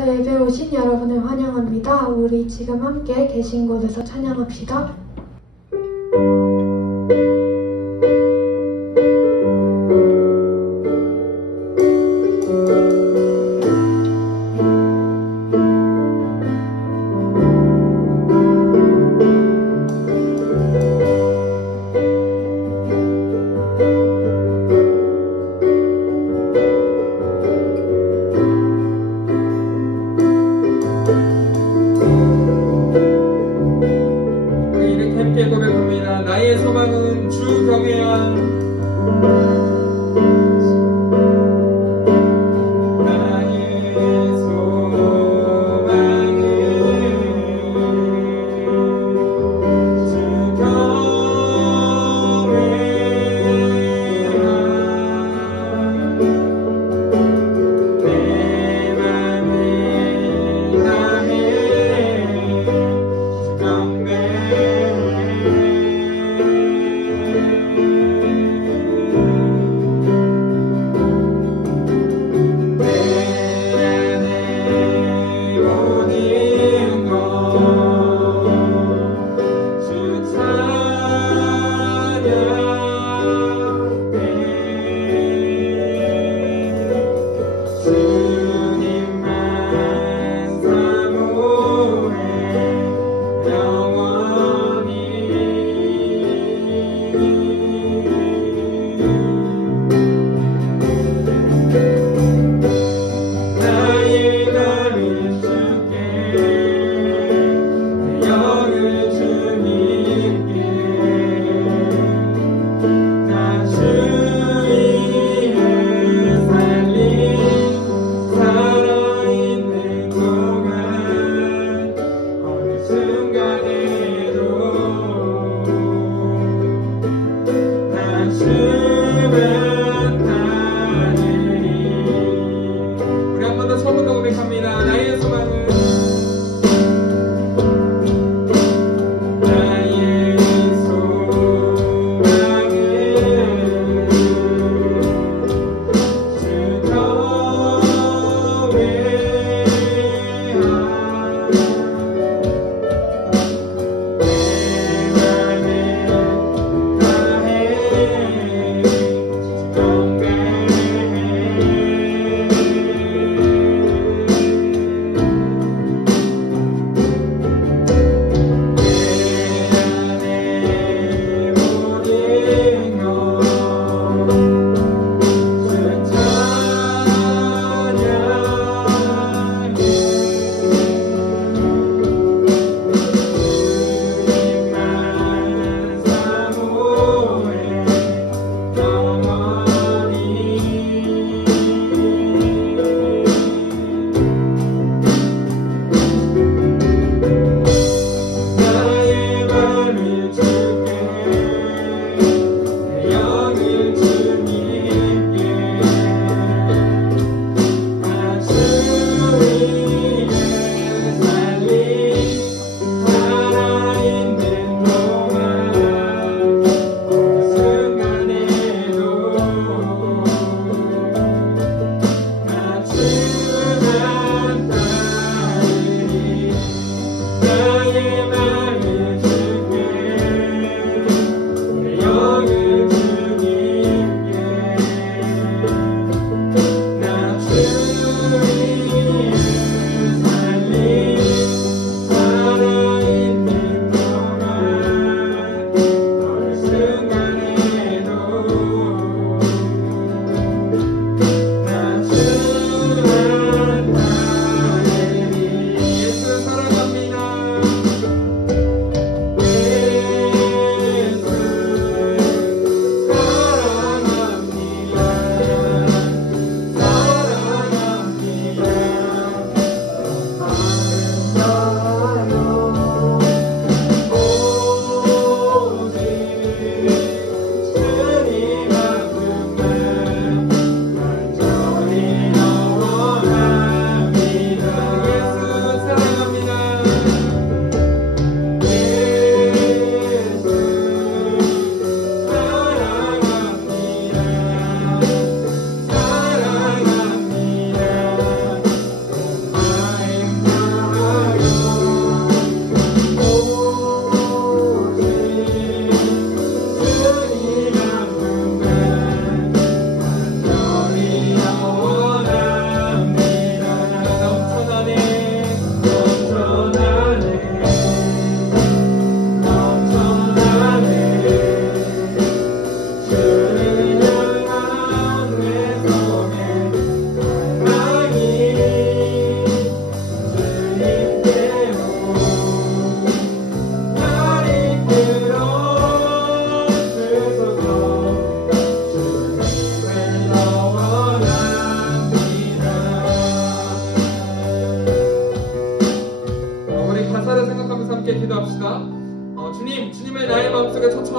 이곳에 예배 오신 여러분을 환영합니다. 우리 지금 함께 계신 곳에서 찬양합시다. 고백합니다. 나의 소망은 주 경외한 나의 소망은 주 경외한 내 맘을 다해 주 경외 우리 한 번 더 처음부터 고백합니다. 나의 소망은 나의 소망은 주 경외한 내 맘을 다해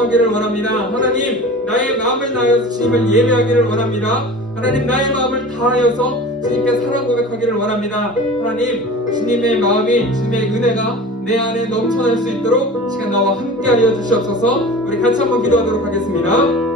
묵상하기를 원합니다. 하나님, 나의 마음을 다하여서 주님을 예배하기를 원합니다. 하나님, 나의 마음을 다하여서 주님께 사랑 고백하기를 원합니다. 하나님, 주님의 마음이, 주님의 은혜가 내 안에 넘쳐날 수 있도록 시간 나와 함께 하여 주시옵소서. 우리 같이 한번 기도하도록 하겠습니다.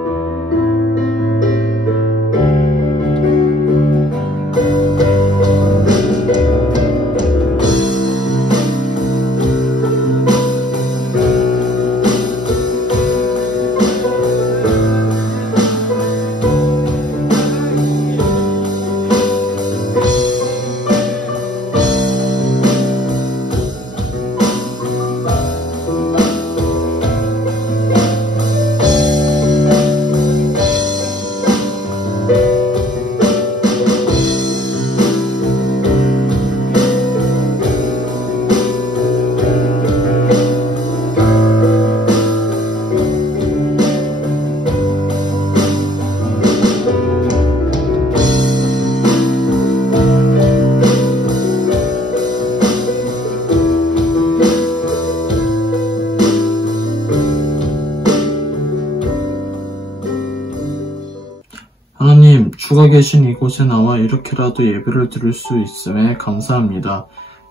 하나님, 주가 계신 이곳에 나와 이렇게라도 예배를 드릴 수 있음에 감사합니다.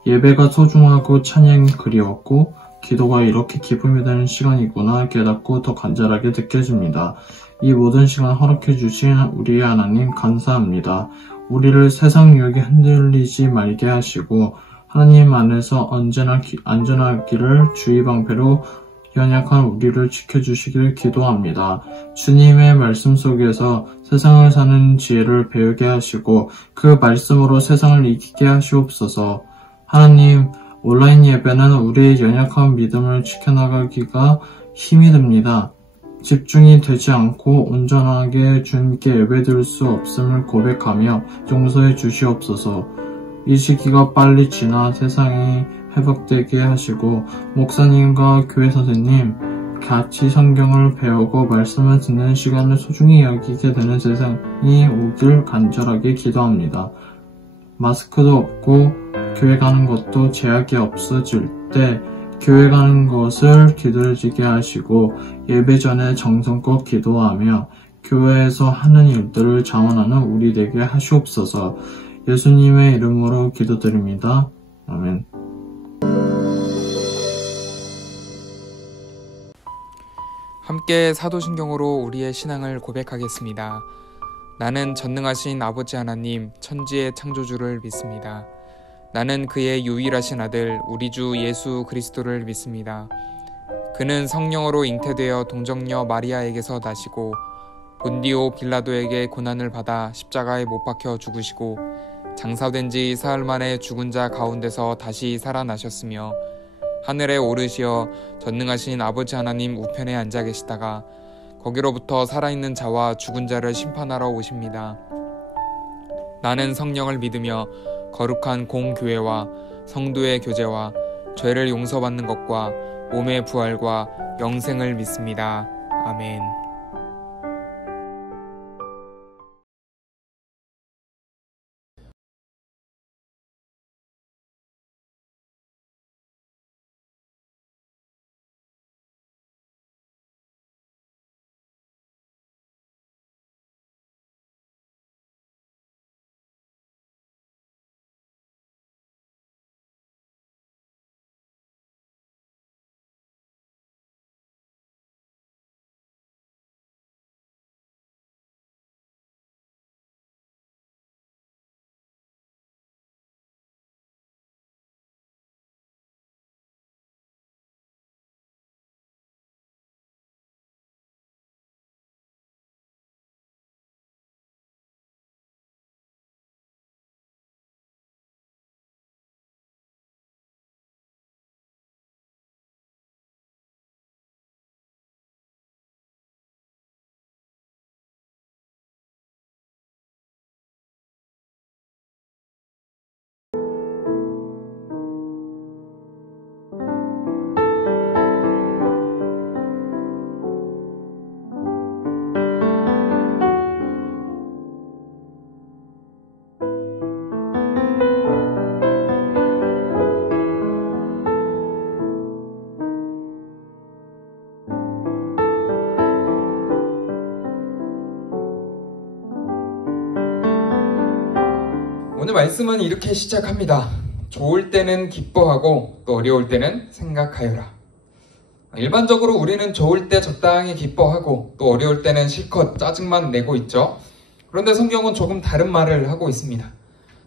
예배가 소중하고 찬양이 그리웠고 기도가 이렇게 기쁨이 되는 시간이구나 깨닫고 더 간절하게 느껴집니다. 이 모든 시간 허락해 주신 우리의 하나님 감사합니다. 우리를 세상 유혹에 흔들리지 말게 하시고 하나님 안에서 언제나 안전하기를 주의 방패로 연약한 우리를 지켜주시길 기도합니다. 주님의 말씀 속에서 세상을 사는 지혜를 배우게 하시고 그 말씀으로 세상을 이기게 하시옵소서. 하나님, 온라인 예배는 우리의 연약한 믿음을 지켜나가기가 힘이 듭니다. 집중이 되지 않고 온전하게 주님께 예배드릴 수 없음을 고백하며 용서해 주시옵소서. 이 시기가 빨리 지나 세상이 회복되게 하시고 목사님과 교회 선생님 같이 성경을 배우고 말씀을 듣는 시간을 소중히 여기게 되는 세상이 오길 간절하게 기도합니다. 마스크도 없고 교회 가는 것도 제약이 없어질 때 교회 가는 것을 기다려지게 하시고 예배 전에 정성껏 기도하며 교회에서 하는 일들을 자원하는 우리 되게 하시옵소서. 예수님의 이름으로 기도드립니다. 아멘. 함께 사도신경으로 우리의 신앙을 고백하겠습니다. 나는 전능하신 아버지 하나님 천지의 창조주를 믿습니다. 나는 그의 유일하신 아들 우리 주 예수 그리스도를 믿습니다. 그는 성령으로 잉태되어 동정녀 마리아에게서 나시고 본디오 빌라도에게 고난을 받아 십자가에 못 박혀 죽으시고 장사된 지 사흘 만에 죽은 자 가운데서 다시 살아나셨으며 하늘에 오르시어 전능하신 아버지 하나님 우편에 앉아 계시다가 거기로부터 살아있는 자와 죽은 자를 심판하러 오십니다. 나는 성령을 믿으며 거룩한 공교회와 성도의 교제와 죄를 용서받는 것과 몸의 부활과 영생을 믿습니다. 아멘. 오늘 말씀은 이렇게 시작합니다. 좋을 때는 기뻐하고 또 어려울 때는 생각하여라. 일반적으로 우리는 좋을 때 적당히 기뻐하고 또 어려울 때는 실컷 짜증만 내고 있죠. 그런데 성경은 조금 다른 말을 하고 있습니다.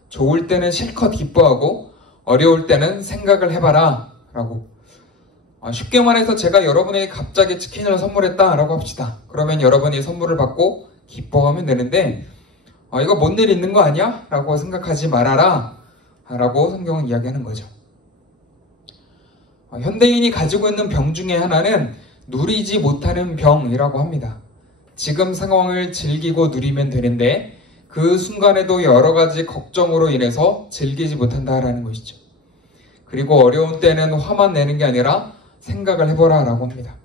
좋을 때는 실컷 기뻐하고 어려울 때는 생각을 해봐라 라고. 쉽게 말해서 제가 여러분에게 갑자기 치킨을 선물했다 라고 합시다. 그러면 여러분이 선물을 받고 기뻐하면 되는데 이거 뭔 일 있는 거 아니야? 라고 생각하지 말아라 라고 성경은 이야기하는 거죠. 현대인이 가지고 있는 병 중에 하나는 누리지 못하는 병이라고 합니다. 지금 상황을 즐기고 누리면 되는데 그 순간에도 여러 가지 걱정으로 인해서 즐기지 못한다라는 것이죠. 그리고 어려운 때는 화만 내는 게 아니라 생각을 해보라 라고 합니다.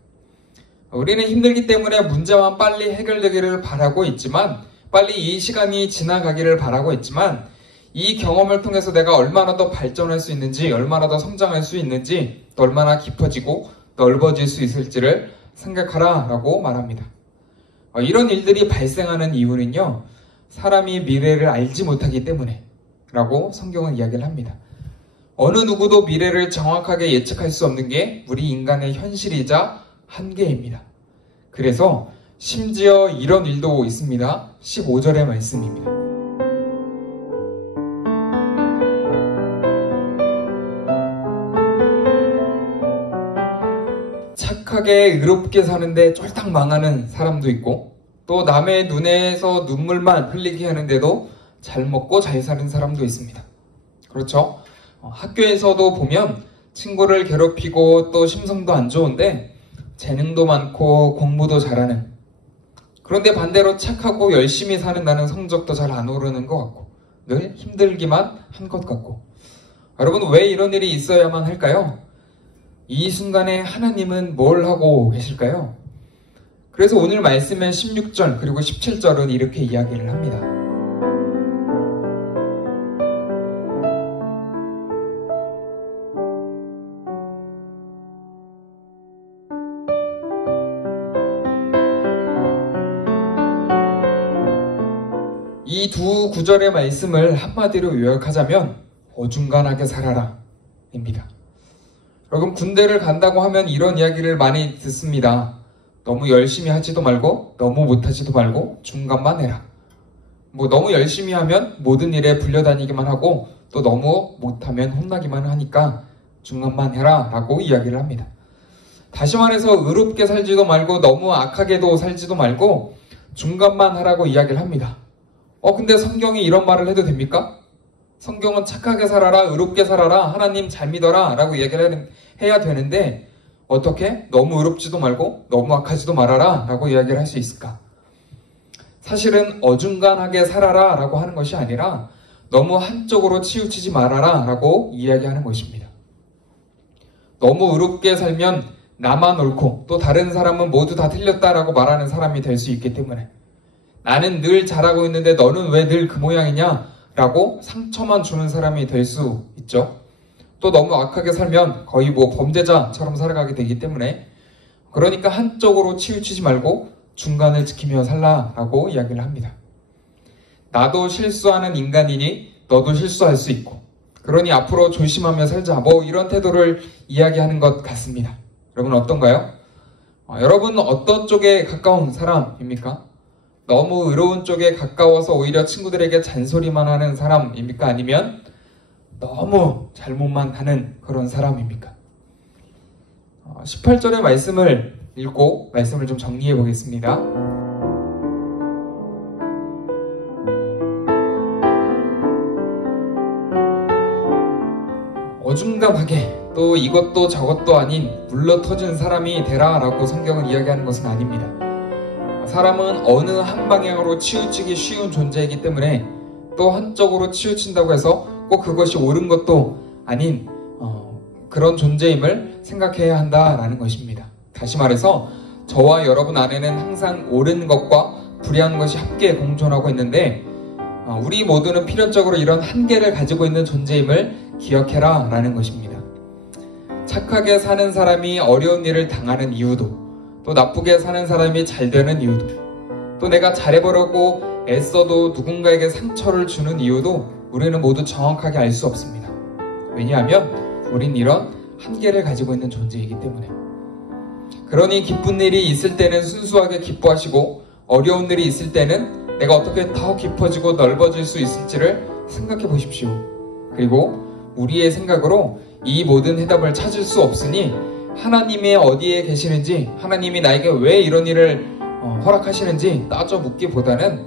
우리는 힘들기 때문에 문제만 빨리 해결되기를 바라고 있지만, 빨리 이 시간이 지나가기를 바라고 있지만, 이 경험을 통해서 내가 얼마나 더 발전할 수 있는지, 얼마나 더 성장할 수 있는지, 또 얼마나 깊어지고 넓어질 수 있을지를 생각하라 라고 말합니다. 이런 일들이 발생하는 이유는요, 사람이 미래를 알지 못하기 때문에 라고 성경은 이야기를 합니다. 어느 누구도 미래를 정확하게 예측할 수 없는 게 우리 인간의 현실이자 한계입니다. 그래서 심지어 이런 일도 있습니다. 15절의 말씀입니다. 착하게 의롭게 사는데 쫄딱 망하는 사람도 있고, 또 남의 눈에서 눈물만 흘리게 하는데도 잘 먹고 잘 사는 사람도 있습니다. 그렇죠? 학교에서도 보면 친구를 괴롭히고 또 심성도 안 좋은데 재능도 많고 공부도 잘하는, 그런데 반대로 착하고 열심히 사는 나는 성적도 잘 안 오르는 것 같고 늘 힘들기만 한 것 같고. 여러분, 왜 이런 일이 있어야만 할까요? 이 순간에 하나님은 뭘 하고 계실까요? 그래서 오늘 말씀의 16절 그리고 17절은 이렇게 이야기를 합니다. 이 두 구절의 말씀을 한마디로 요약하자면 어중간하게 살아라 입니다. 여러분, 군대를 간다고 하면 이런 이야기를 많이 듣습니다. 너무 열심히 하지도 말고 너무 못하지도 말고 중간만 해라. 너무 열심히 하면 모든 일에 불려다니기만 하고 또 너무 못하면 혼나기만 하니까 중간만 해라 라고 이야기를 합니다. 다시 말해서 의롭게 살지도 말고 너무 악하게도 살지도 말고 중간만 하라고 이야기를 합니다. 근데 성경이 이런 말을 해도 됩니까? 성경은 착하게 살아라, 의롭게 살아라, 하나님 잘 믿어라 라고 이야기를 해야 되는데 어떻게 너무 의롭지도 말고 너무 악하지도 말아라 라고 이야기를 할 수 있을까? 사실은 어중간하게 살아라 라고 하는 것이 아니라 너무 한쪽으로 치우치지 말아라 라고 이야기하는 것입니다. 너무 의롭게 살면 나만 옳고 또 다른 사람은 모두 다 틀렸다라고 말하는 사람이 될 수 있기 때문에, 나는 늘 잘하고 있는데 너는 왜 늘 그 모양이냐 라고 상처만 주는 사람이 될 수 있죠. 또 너무 악하게 살면 거의 범죄자처럼 살아가게 되기 때문에, 그러니까 한쪽으로 치우치지 말고 중간을 지키며 살라라고 이야기를 합니다. 나도 실수하는 인간이니 너도 실수할 수 있고, 그러니 앞으로 조심하며 살자, 이런 태도를 이야기하는 것 같습니다. 여러분 어떤가요? 여러분은 어떤 쪽에 가까운 사람입니까? 너무 의로운 쪽에 가까워서 오히려 친구들에게 잔소리만 하는 사람입니까? 아니면 너무 잘못만 하는 그런 사람입니까? 18절의 말씀을 읽고 말씀을 좀 정리해 보겠습니다. 어중간하게 또 이것도 저것도 아닌 물러터진 사람이 되라 라고 성경은 이야기하는 것은 아닙니다. 사람은 어느 한 방향으로 치우치기 쉬운 존재이기 때문에 또 한쪽으로 치우친다고 해서 꼭 그것이 옳은 것도 아닌 그런 존재임을 생각해야 한다라는 것입니다. 다시 말해서 저와 여러분 안에는 항상 옳은 것과 불의한 것이 함께 공존하고 있는데, 우리 모두는 필연적으로 이런 한계를 가지고 있는 존재임을 기억해라 라는 것입니다. 착하게 사는 사람이 어려운 일을 당하는 이유도, 또 나쁘게 사는 사람이 잘 되는 이유도, 또 내가 잘해보려고 애써도 누군가에게 상처를 주는 이유도 우리는 모두 정확하게 알 수 없습니다. 왜냐하면 우린 이런 한계를 가지고 있는 존재이기 때문에. 그러니 기쁜 일이 있을 때는 순수하게 기뻐하시고 어려운 일이 있을 때는 내가 어떻게 더 깊어지고 넓어질 수 있을지를 생각해 보십시오. 그리고 우리의 생각으로 이 모든 해답을 찾을 수 없으니 하나님이 어디에 계시는지, 하나님이 나에게 왜 이런 일을 허락하시는지 따져 묻기보다는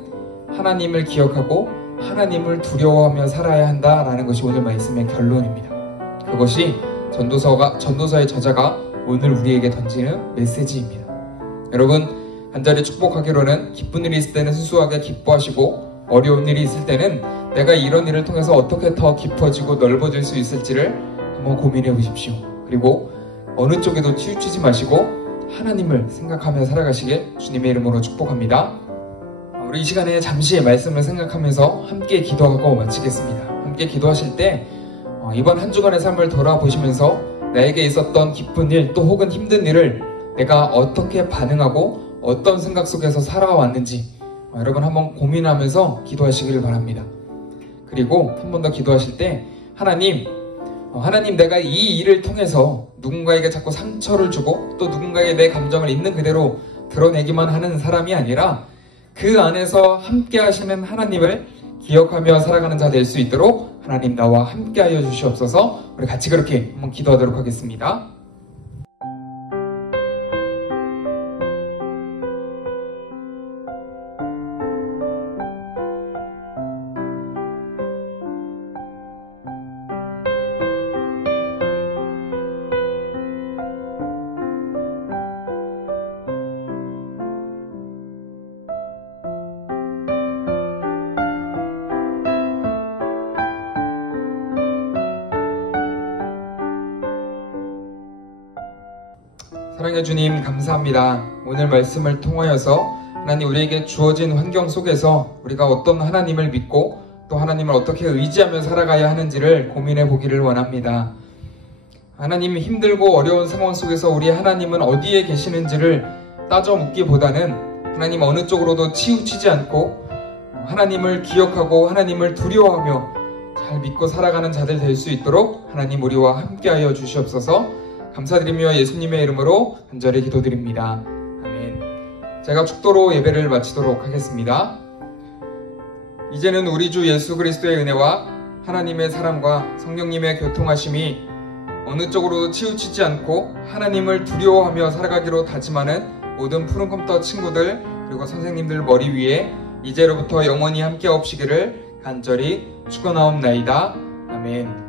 하나님을 기억하고 하나님을 두려워하며 살아야 한다라는 것이 오늘 말씀의 결론입니다. 그것이 전도서의 저자가 오늘 우리에게 던지는 메시지입니다. 여러분, 간절히 축복하기로는 기쁜 일이 있을 때는 순수하게 기뻐하시고 어려운 일이 있을 때는 내가 이런 일을 통해서 어떻게 더 깊어지고 넓어질 수 있을지를 한번 고민해 보십시오. 그리고 어느 쪽에도 치우치지 마시고 하나님을 생각하며 살아가시길 주님의 이름으로 축복합니다. 우리 이 시간에 잠시 말씀을 생각하면서 함께 기도하고 마치겠습니다. 함께 기도하실 때 이번 한 주간의 삶을 돌아보시면서 나에게 있었던 기쁜 일 또 혹은 힘든 일을 내가 어떻게 반응하고 어떤 생각 속에서 살아왔는지 여러분 한번 고민하면서 기도하시길 바랍니다. 그리고 한 번 더 기도하실 때 하나님 내가 이 일을 통해서 누군가에게 자꾸 상처를 주고 또 누군가에게 내 감정을 있는 그대로 드러내기만 하는 사람이 아니라 그 안에서 함께 하시는 하나님을 기억하며 살아가는 자 될 수 있도록 하나님 나와 함께 하여 주시옵소서. 우리 같이 그렇게 한번 기도하도록 하겠습니다. 사랑해 주님, 감사합니다. 오늘 말씀을 통하여서 하나님 우리에게 주어진 환경 속에서 우리가 어떤 하나님을 믿고 또 하나님을 어떻게 의지하며 살아가야 하는지를 고민해 보기를 원합니다. 하나님, 힘들고 어려운 상황 속에서 우리 하나님은 어디에 계시는지를 따져 묻기보다는 하나님 어느 쪽으로도 치우치지 않고 하나님을 기억하고 하나님을 두려워하며 잘 믿고 살아가는 자들 될 수 있도록 하나님 우리와 함께하여 주시옵소서. 감사드리며 예수님의 이름으로 간절히 기도드립니다. 아멘. 제가 축도로 예배를 마치도록 하겠습니다. 이제는 우리 주 예수 그리스도의 은혜와 하나님의 사랑과 성령님의 교통하심이 어느 쪽으로도 치우치지 않고 하나님을 두려워하며 살아가기로 다짐하는 모든 푸른컴퓨터 친구들 그리고 선생님들 머리 위에 이제로부터 영원히 함께 없시기를 간절히 축원하옵나이다. 아멘.